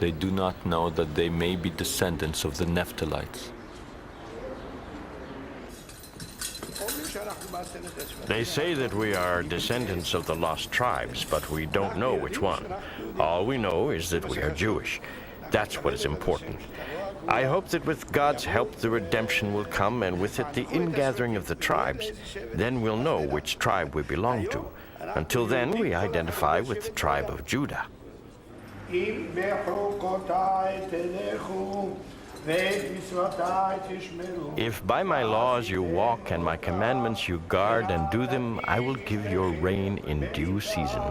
they do not know that they may be descendants of the Naphtalites. They say that we are descendants of the lost tribes, but we don't know which one. All we know is that we are Jewish. That's what is important. I hope that with God's help the redemption will come, and with it the ingathering of the tribes. Then we'll know which tribe we belong to. Until then, we identify with the tribe of Judah. If by my laws you walk and my commandments you guard and do them, I will give your rain in due season.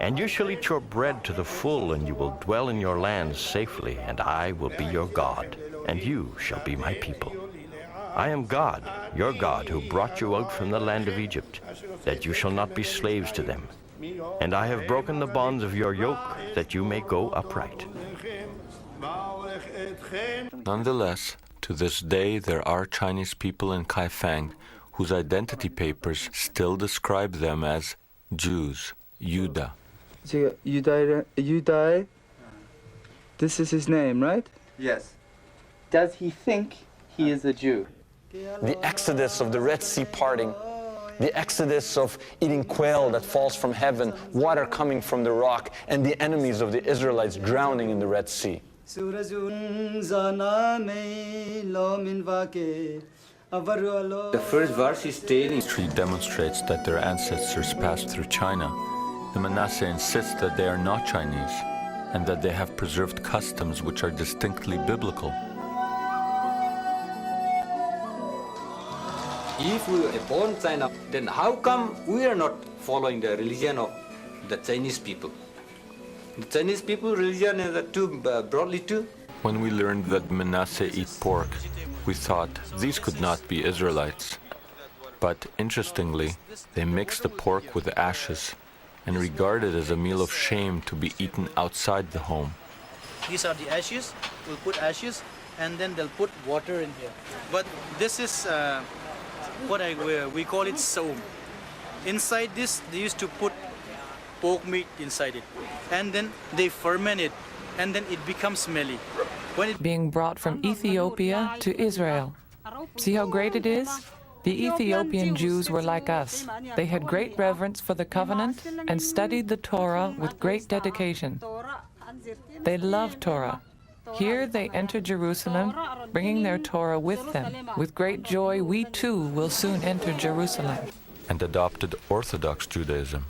And you shall eat your bread to the full, and you will dwell in your land safely, and I will be your God, and you shall be my people. I am God, your God, who brought you out from the land of Egypt, that you shall not be slaves to them. And I have broken the bonds of your yoke, that you may go upright. Nonetheless, to this day there are Chinese people in Kaifeng whose identity papers still describe them as Jews. Yuda. Yudai, this is his name, right? Yes. Does he think he is a Jew? The exodus of the Red Sea parting, the exodus of eating quail that falls from heaven, water coming from the rock, and the enemies of the Israelites drowning in the Red Sea. The first verse is stating History demonstrates that their ancestors passed through China. The Manasseh insists that they are not Chinese and that they have preserved customs which are distinctly biblical. if we are born China, then how come we are not following the religion of the Chinese people? The Chinese people religion is too broadly too. When we learned that Manasseh eat pork, we thought these could not be Israelites. But interestingly, they mix the pork with ashes and regard it as a meal of shame to be eaten outside the home. These are the ashes. We'll put ashes and then they'll put water in here. But this is we call it soam. Inside this, they used to put pork meat inside it. And then they ferment it and then it becomes smelly. Being brought from Ethiopia to Israel. See how great it is? The Ethiopian Jews were like us. They had great reverence for the covenant and studied the Torah with great dedication. They loved Torah. Here they enter Jerusalem, bringing their Torah with them. With great joy, we too will soon enter Jerusalem. And adopted Orthodox Judaism.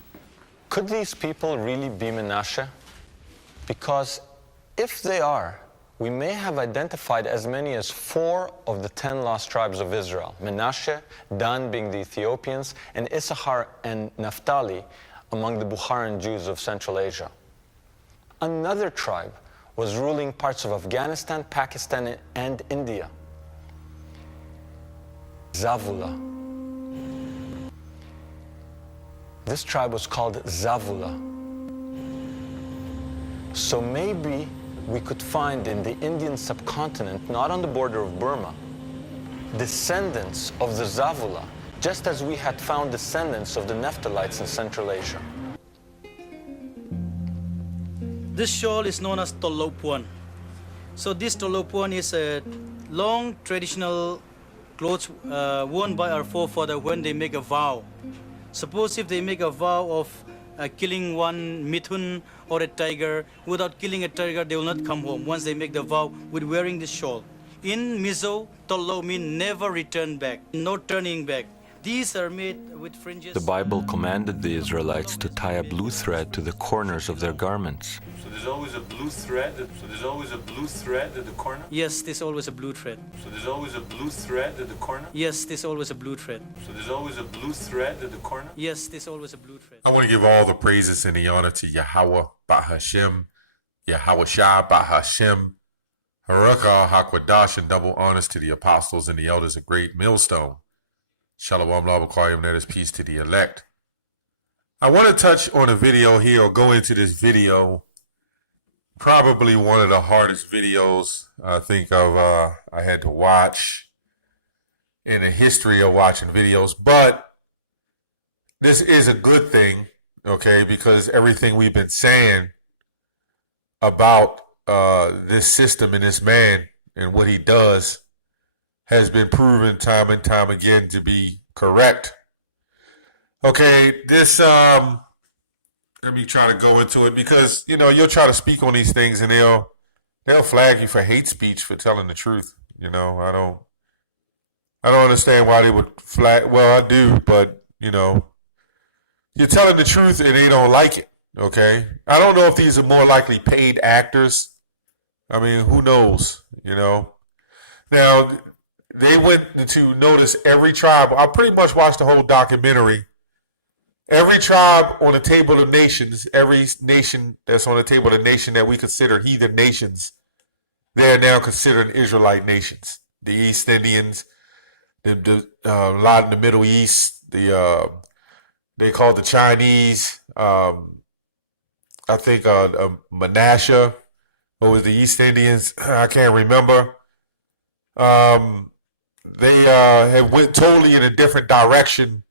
Could these people really be Menashe? Because if they are, we may have identified as many as 4 of the 10 lost tribes of Israel. Menashe, Dan being the Ethiopians, and Issachar and Naphtali among the Bukharan Jews of Central Asia. Another tribe was ruling parts of Afghanistan, Pakistan, and India. Zavula. This tribe was called Zavula. So maybe we could find in the Indian subcontinent, not on the border of Burma, descendants of the Zavula, just as we had found descendants of the Naphtalites in Central Asia. This shawl is known as Tolopuan. So this Tolopuan is a long traditional clothes worn by our forefather when they make a vow. Suppose if they make a vow of killing one mithun or a tiger, without killing a tiger they will not come home once they make the vow with wearing this shawl. In Mizo, Tolo means never return back, no turning back. These are made with fringes. The Bible commanded the Israelites to tie a blue thread to the corners of their garments. So there's always a blue thread. So there's always a blue thread at the corner. Yes, there's always a blue thread. So there's always a blue thread at the corner. Yes, there's always a blue thread. So there's always a blue thread at the corner. Yes, there's always a blue thread. I want to give all the praises and the honor to Yahweh Bahashem, Yahweh Shah Bahashem, Harakah Hakwadash, and double honors to the apostles and the elders of Great Millstone. Shalom Labakwayim, that is peace to the elect. I want to touch on a video here, or go into this video. Probably one of the hardest videos I think I had to watch in the history of watching videos. But this is a good thing, okay, because everything we've been saying about this system and this man and what he does has been proven time and time again to be correct. Okay, this let me try to go into it because you'll try to speak on these things and they'll flag you for hate speech for telling the truth. I don't understand why they would flag. Well, I do, but you're telling the truth and they don't like it. Okay, I don't know if these are more likely paid actors. I mean, who knows? Now they went to notice every tribe. I pretty much watched the whole documentary. Every tribe on the table of nations, every nation that's on the table of the nation that we consider heathen nations, they are now considered Israelite nations. The East Indians, a lot in the Middle East, they call it the Chinese. I think Manasseh, or was the East Indians? I can't remember. They have went totally in a different direction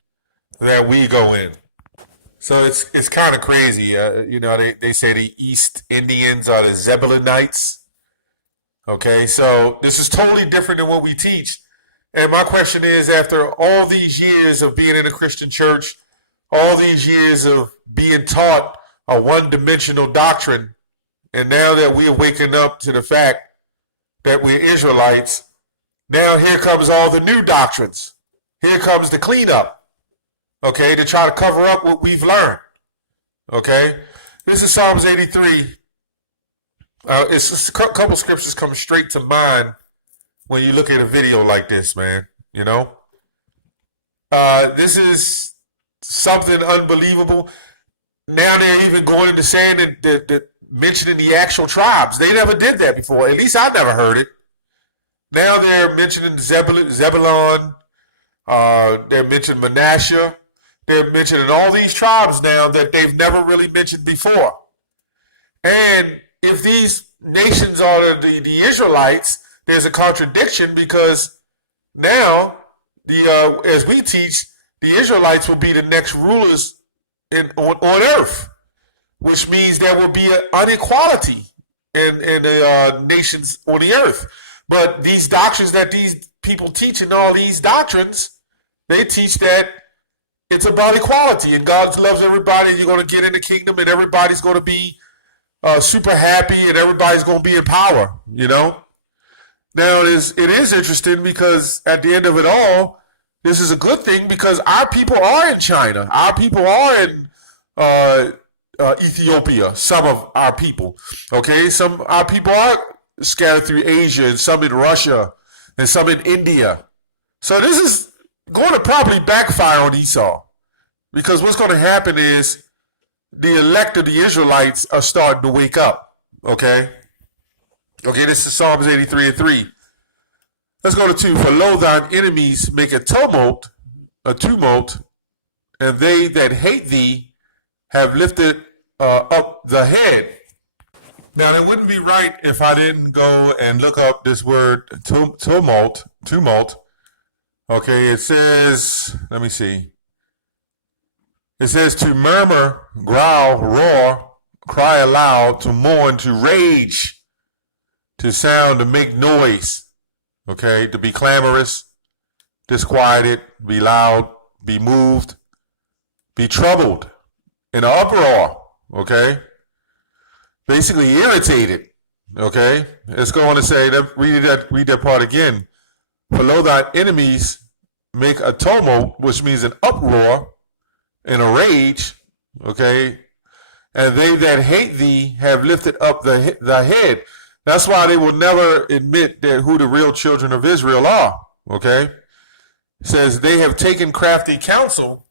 that we go in. So it's kind of crazy. They say the East Indians are the Zebulonites. Okay, so this is totally different than what we teach. And my question is, after all these years of being in a Christian church, all these years of being taught a one-dimensional doctrine, and now that we are waking up to the fact that we're Israelites, now here comes all the new doctrines. Here comes the cleanup. Okay, to try to cover up what we've learned. Okay, this is Psalms 83. It's just a couple scriptures come straight to mind when you look at a video like this, man. This is something unbelievable. Now they're even going into saying that mentioning the actual tribes. They never did that before. At least I never heard it. Now they're mentioning Zebulon. They're mentioning Manasseh. They're mentioning all these tribes now that they've never really mentioned before. And if these nations are the Israelites, there's a contradiction because now, as we teach, the Israelites will be the next rulers on earth, which means there will be an inequality in the nations on the earth. But these doctrines that these people teach in all these doctrines, they teach that it's about equality and God loves everybody and you're going to get in the kingdom and everybody's going to be super happy and everybody's going to be in power, Now, it is interesting because at the end of it all, this is a good thing because our people are in China. Our people are in Ethiopia, some of our people. Okay, our people are scattered through Asia and some in Russia and some in India. So this is going to probably backfire on Esau because what's going to happen is the elect of the Israelites are starting to wake up. Okay, this is Psalms 83:3. Let's go to 2. For lo, thine enemies make a tumult, and they that hate thee have lifted up the head. Now, it wouldn't be right if I didn't go and look up this word tumult. Okay, it says, let me see. It says to murmur, growl, roar, cry aloud, to mourn, to rage, to sound, to make noise. Okay, to be clamorous, disquieted, be loud, be moved, be troubled, in an uproar. Okay, basically irritated. Okay, it's going to say that read that part again. For lo, thy enemies make a tumult, which means an uproar and a rage. Okay, and they that hate thee have lifted up the head. That's why they will never admit that who the real children of Israel are. Okay, it says they have taken crafty counsel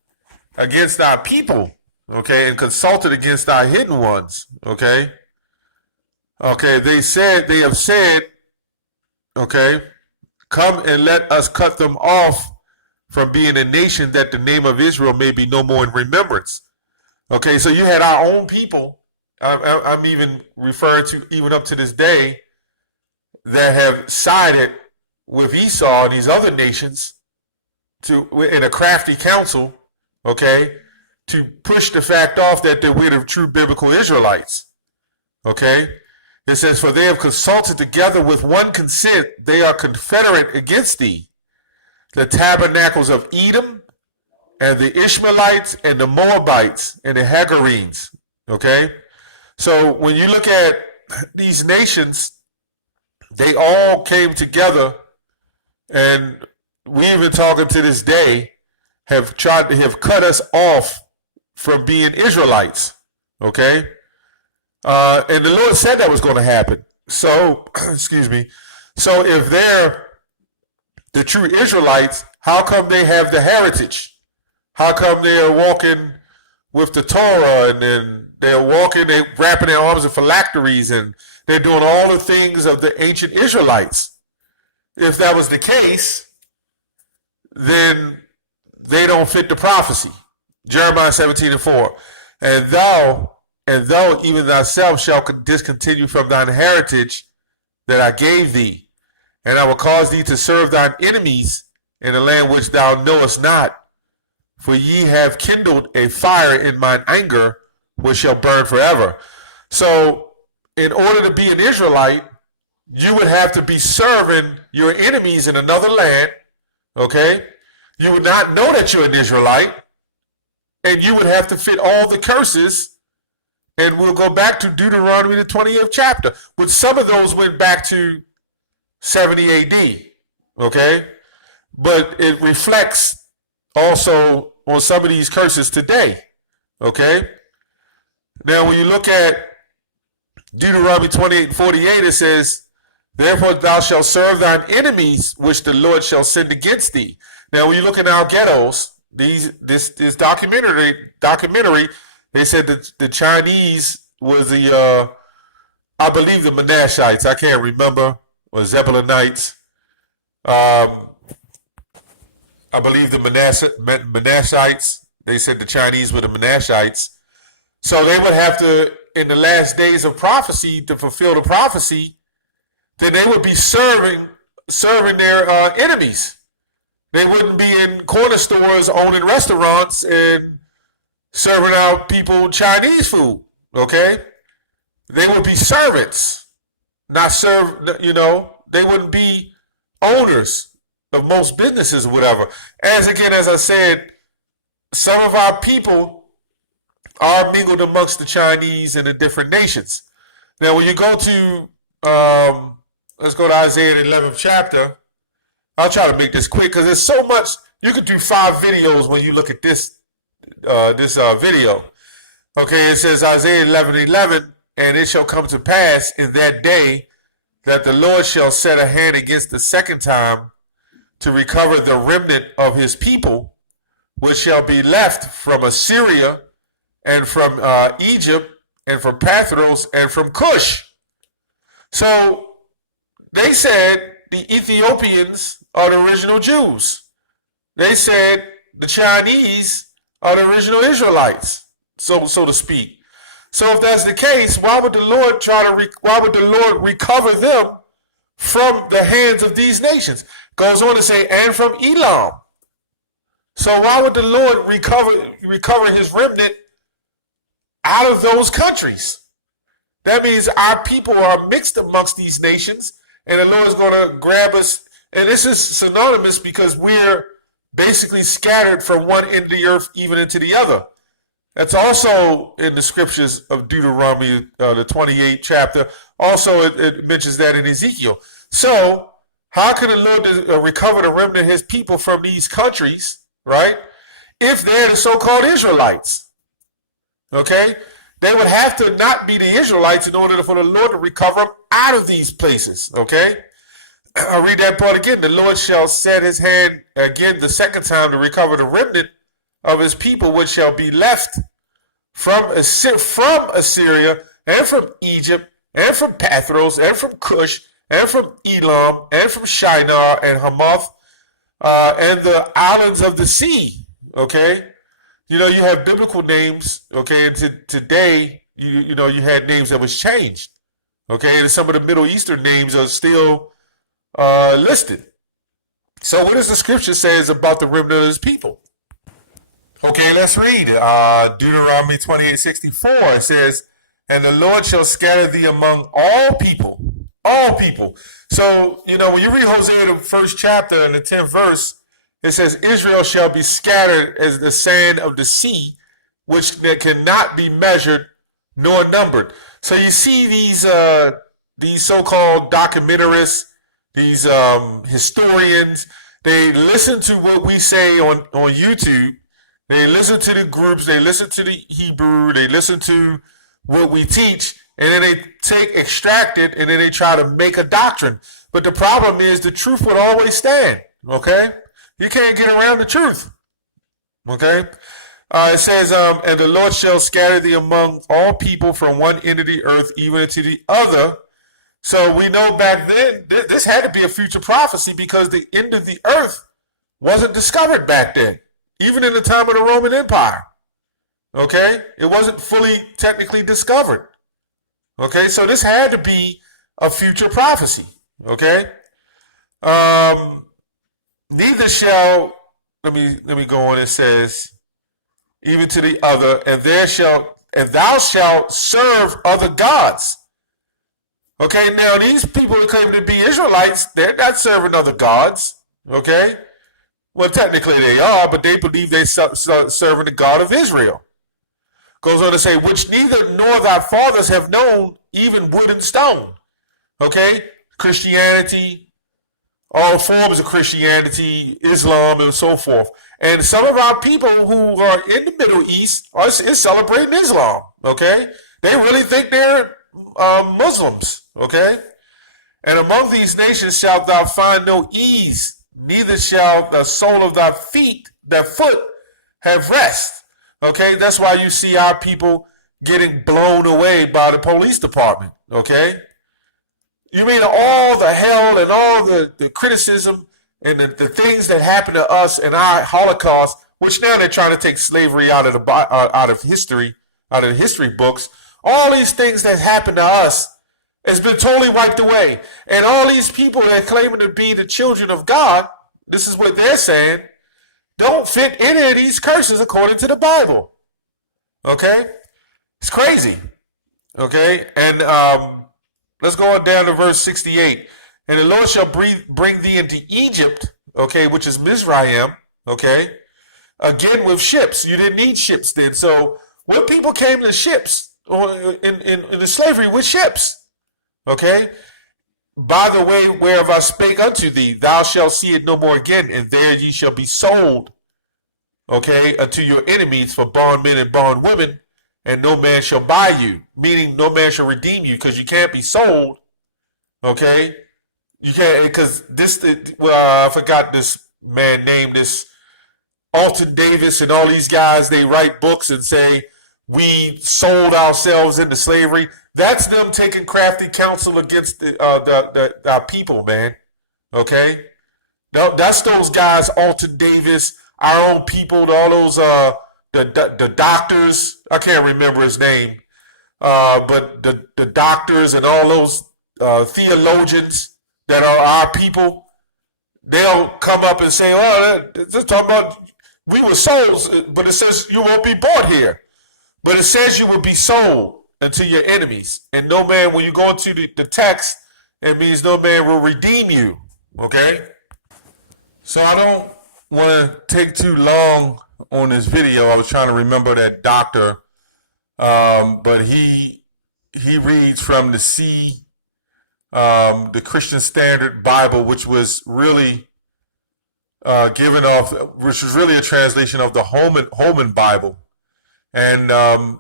against our people. Okay, and consulted against our hidden ones. Okay. Okay, they have said, okay, come and let us cut them off from being a nation that the name of Israel may be no more in remembrance. Okay, so you had our own people, I'm even referring to even up to this day, that have sided with Esau and these other nations in a crafty counsel, okay, to push the fact off that we're the true biblical Israelites. Okay. It says, for they have consulted together with one consent, they are confederate against thee. The tabernacles of Edom and the Ishmaelites and the Moabites and the Hagarenes. Okay? So when you look at these nations, they all came together, and we even talking to this day have cut us off from being Israelites. Okay? And the Lord said that was going to happen. So, excuse me. So if they're the true Israelites, how come they have the heritage? How come they are walking with the Torah, and then they're wrapping their arms in phylacteries, and they're doing all the things of the ancient Israelites? If that was the case, then they don't fit the prophecy. Jeremiah 17:4. And thou even thyself shall discontinue from thine heritage that I gave thee, and I will cause thee to serve thine enemies in a land which thou knowest not. For ye have kindled a fire in mine anger, which shall burn forever. So, in order to be an Israelite, you would have to be serving your enemies in another land, okay? You would not know that you're an Israelite, and you would have to fit all the curses. And we'll go back to Deuteronomy, the 28th chapter, which some of those went back to 70 AD, okay? But it reflects also on some of these curses today, okay? Now, when you look at Deuteronomy 28:48, it says, therefore thou shalt serve thine enemies, which the Lord shall send against thee. Now, when you look in our ghettos, this documentary, they said that the Chinese was I believe the Menashites. I can't remember, or Zebulonites. I believe the Menashites. They said the Chinese were the Menashites. So they would have to, in the last days of prophecy, to fulfill the prophecy, then they would be serving their enemies. They wouldn't be in corner stores, owning restaurants, and serving out people Chinese food, okay? They would be servants, not they wouldn't be owners of most businesses or whatever. As I said, some of our people are mingled amongst the Chinese and the different nations. Now, when you go to, let's go to Isaiah, the 11th chapter. I'll try to make this quick because there's so much. You could do 5 videos when you look at this video. Okay, it says Isaiah 11:11, and it shall come to pass in that day that the Lord shall set a hand against the second time to recover the remnant of his people, which shall be left from Assyria and from Egypt and from Pathros and from Cush. So they said the Ethiopians are the original Jews. They said the Chinese are the original Israelites, so to speak. So if that's the case, why would the Lord recover them from the hands of these nations? Goes on to say, and from Elam. So why would the Lord recover his remnant out of those countries? That means our people are mixed amongst these nations, and the Lord is going to grab us. And this is synonymous because we're basically scattered from one end of the earth even into the other. That's also in the scriptures of Deuteronomy, the 28th chapter. Also, it mentions that in Ezekiel. So, how can the Lord recover the remnant of his people from these countries, right, if they're the so-called Israelites? Okay? They would have to not be the Israelites in order for the Lord to recover them out of these places, okay? I'll read that part again. The Lord shall set his hand again the second time to recover the remnant of his people, which shall be left from Assyria and from Egypt and from Pathros and from Cush and from Elam and from Shinar and Hamath and the islands of the sea. Okay, you have biblical names. Okay, and today you had names that was changed. Okay, and some of the Middle Eastern names are still listed. So what does the scripture say about the remnant of his people? Okay, let's read Deuteronomy 28:64. It says, and the Lord shall scatter thee among all people. All people. So, when you read Hosea, the first chapter and the 10th verse, it says, Israel shall be scattered as the sand of the sea, which cannot be measured nor numbered. So you see these so-called documentarists, these historians, they listen to what we say on YouTube. They listen to the groups, they listen to the Hebrew, they listen to what we teach, and then they extract it, and then they try to make a doctrine. But the problem is the truth will always stand, okay? You can't get around the truth, okay? It says, and the Lord shall scatter thee among all people from one end of the earth even to the other. So we know back then, this had to be a future prophecy because the end of the earth wasn't discovered back then, even in the time of the Roman Empire, okay? It wasn't fully technically discovered, okay? So this had to be a future prophecy, okay? Neither shall, let me go on, it says, even to the other, and thou shalt serve other gods. Okay, now these people who claim to be Israelites, they're not serving other gods, okay? Well, technically they are, but they believe they're serving the God of Israel. Goes on to say, which neither nor thy fathers have known, even wood and stone. Okay, Christianity, all forms of Christianity, Islam, and so forth. And some of our people who are in the Middle East is celebrating Islam, okay? They really think they're Muslims, okay? And among these nations shalt thou find no ease, neither shall the sole of thy foot have rest, okay? That's why you see our people getting blown away by the police department, okay? You mean all the hell and all the criticism and the things that happened to us in our Holocaust, which now they're trying to take slavery out of history books. All these things that happened to us has been totally wiped away. And all these people that claiming to be the children of God, this is what they're saying, don't fit any of these curses according to the Bible. Okay? It's crazy. Okay? And let's go on down to verse 68. And the Lord shall bring thee into Egypt, okay, which is Mizraim, okay, again with ships. You didn't need ships then. So when people came to ships, or in the slavery with ships, okay, by the way whereof I spake unto thee, thou shalt see it no more again, and there ye shall be sold, okay, unto your enemies for bondmen and bondwomen, and no man shall buy you, meaning no man shall redeem you, because you can't be sold, okay? You can't, because I forgot this man named, this Alton Davis and all these guys, they write books and say, we sold ourselves into slavery. That's them taking crafty counsel against our people, man, okay? That's those guys, Alton Davis, our own people, all those, the doctors, I can't remember his name, but the doctors and all those theologians that are our people, they'll come up and say, oh, they're talking about we were sold, but it says you won't be bought here. But it says you will be sold unto your enemies. And no man, when you go into the text, it means no man will redeem you, okay? So I don't want to take too long on this video. I was trying to remember that doctor, but he reads from the Christian Standard Bible, which was really which was really a translation of the Holman Bible. And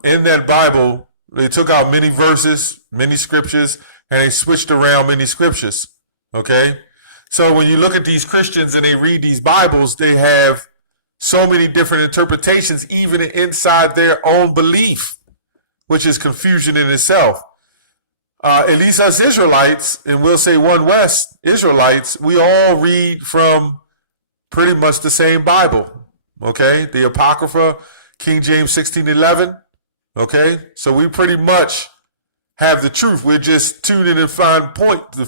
in that Bible, they took out many verses, many scriptures, and they switched around many scriptures, okay? So when you look at these Christians and they read these Bibles, they have so many different interpretations, even inside their own belief, which is confusion in itself. At least us Israelites, and we'll say One West Israelites, we all read from pretty much the same Bible, okay? The Apocrypha, King James 1611, okay? So we pretty much have the truth. We're just tuning and find parts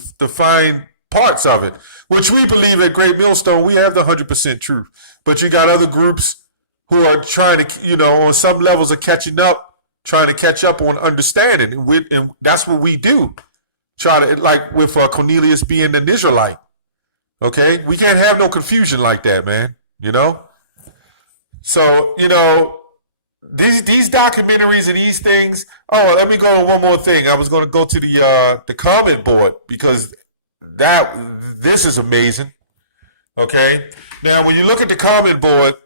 of it, which we believe at Great Millstone, we have the 100% truth. But you got other groups who are trying to, on some levels of catching up trying to catch up on understanding. And that's what we do. Try to, like with Cornelius being an Israelite. Okay? We can't have no confusion like that, man. You know? So, you know, these documentaries and these things. Oh, let me go to one more thing. I was going to go to the comment board because this is amazing. Okay? Now, when you look at the comment board,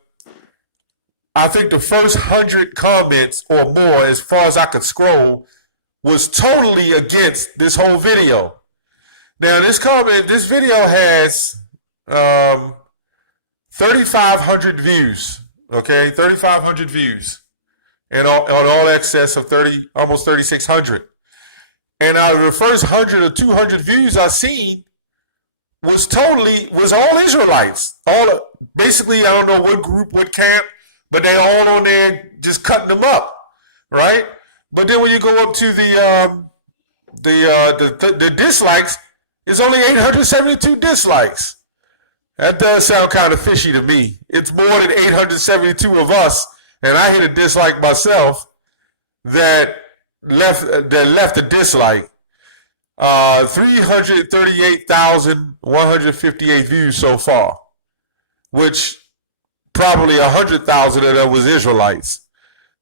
I think the first 100 comments or more, as far as I could scroll, was totally against this whole video. Now, this video has 3,500 views. Okay, 3,500 views, and on all excess of almost 3,600. And out of the first 100 or 200 views I seen was all Israelites. Basically, I don't know what group, what camp, but they all on there just cutting them up, right? But then when you go up to the dislikes, it's only 872 dislikes. That does sound kind of fishy to me. It's more than 872 of us, and I hit a dislike myself that left a dislike. 338,158 views so far, which probably 100,000 of them was Israelites.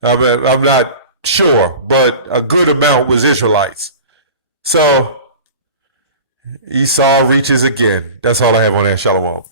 I'm not sure, but a good amount was Israelites. So Esau reaches again. That's all I have on that. Shalom.